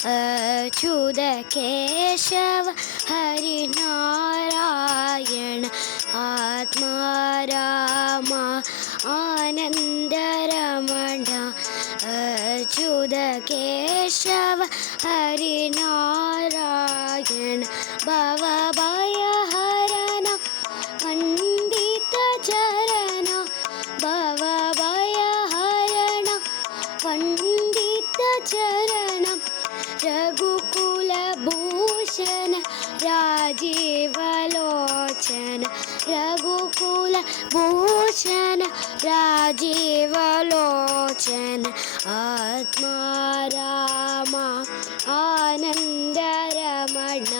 अच्युत केशव हरिनारायण आत्मा राम आनंद रमण अच्युत केशव हरिनारायण भवभयहरण पंडित चरण भवभयहरण पंडित चरण रघुकुल भूषण राजीवलोचन रघुकुल भूषण राजीवलोचन आत्मा राम आनंद रमण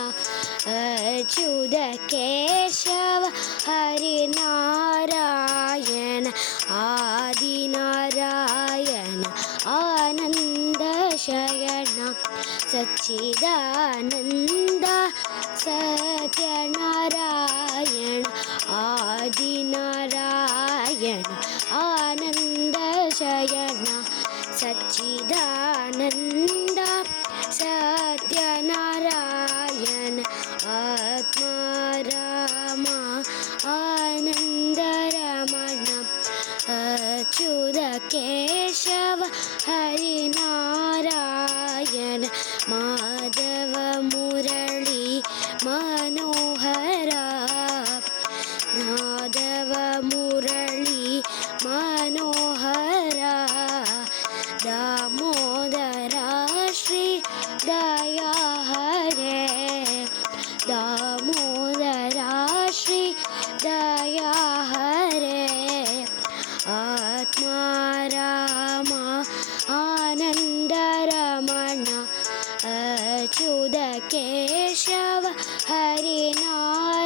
अच्युत केशव हरिनारायण आदिनारायण आनंद शयन सच्चिदानंद सत्यनारायण आदिनारायण आनंद शयन सच्चिदानंद सत्यनारायण आत्मा राम आनंद रमण अच्युत केशव हरिनारायण माधव मुरली मनोहर माधव मुरली मनोहर दामोदर श्री दया हरे दामोदर श्री दया हरे आत्मा राम आनंद रमण अच्युत केशव हरिनारायण